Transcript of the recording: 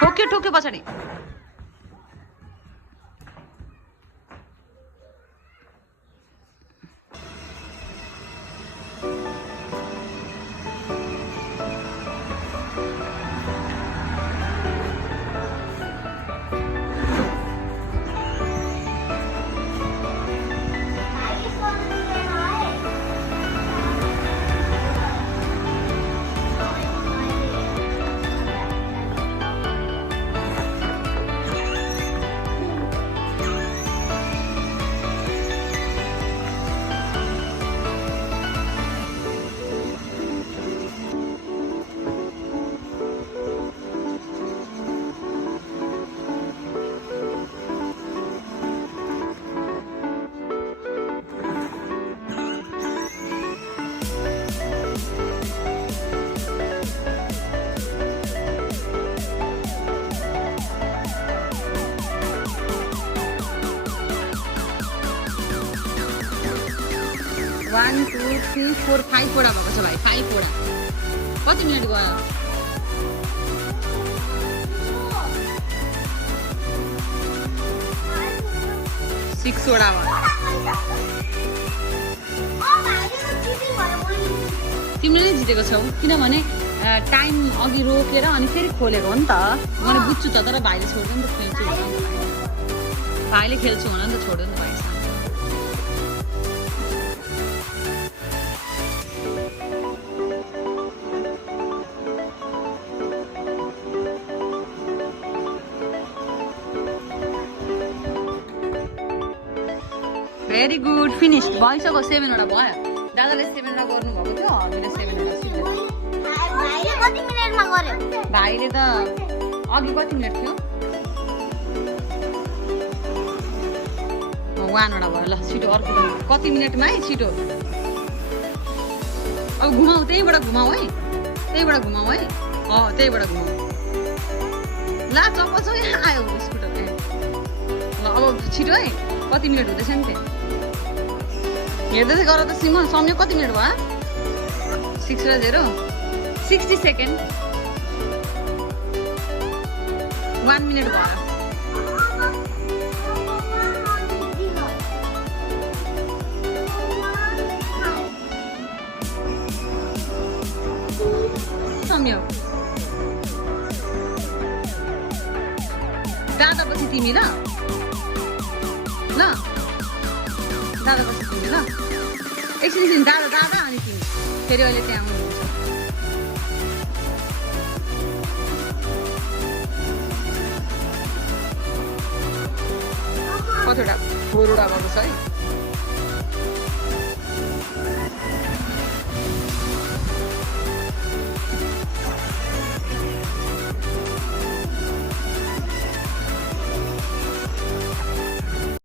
ठोक्यो ठोक्यो पछाडि One, 2, 3, 4, 5 वटा भएको छ भाइ 5 वटा कति मिनेट भयो 6 वटा भयो तिमीले नै जितेको छौ किनभने टाइम अघि रोकेर अनि फेरि खोलेको हो नि त मैले बुझ्छु त तर भाइले छोड्दैन नि त खेल्छु भन नि त भाइले खेल्छु भन नि त छोड्दैन नि त भाइ भेरी गुड फिनिस्ड भइसक्यो 7 वटा भयो दादाले 7 वटा गर्नुभएको थियो हामीले 7 वटा सिधै भाइले कति मिनेटमा गर्यो भाइले त अघि कति मिनेट थियो 1 वटा भयो ल छिटो अर्को कति मिनेटमा है छिटो अब घुमाऊ त्यहीबाट घुमाऊ है त्यहीबाट घुमाऊ है त्यहीबाट घुमाऊ ला चप्पल छ यहाँ आयो स्कुटर ल अब छिटो है कति मिनेट हुँदैछ नि त्यहाँ हेर्दै गर त सिमन सम्झ्यो कति मिनेट भयो 6 र 0 60 सेकेन्ड 1 मिनेट भयो सम्झ्यो दादा पछि तिमी ल दादा पछि तिमी ल एकछिन दादा अनि तिमी फेरि अहिले त्यहाँ आउनुहुन्छ कतिवटा 4 वटा भएको छ है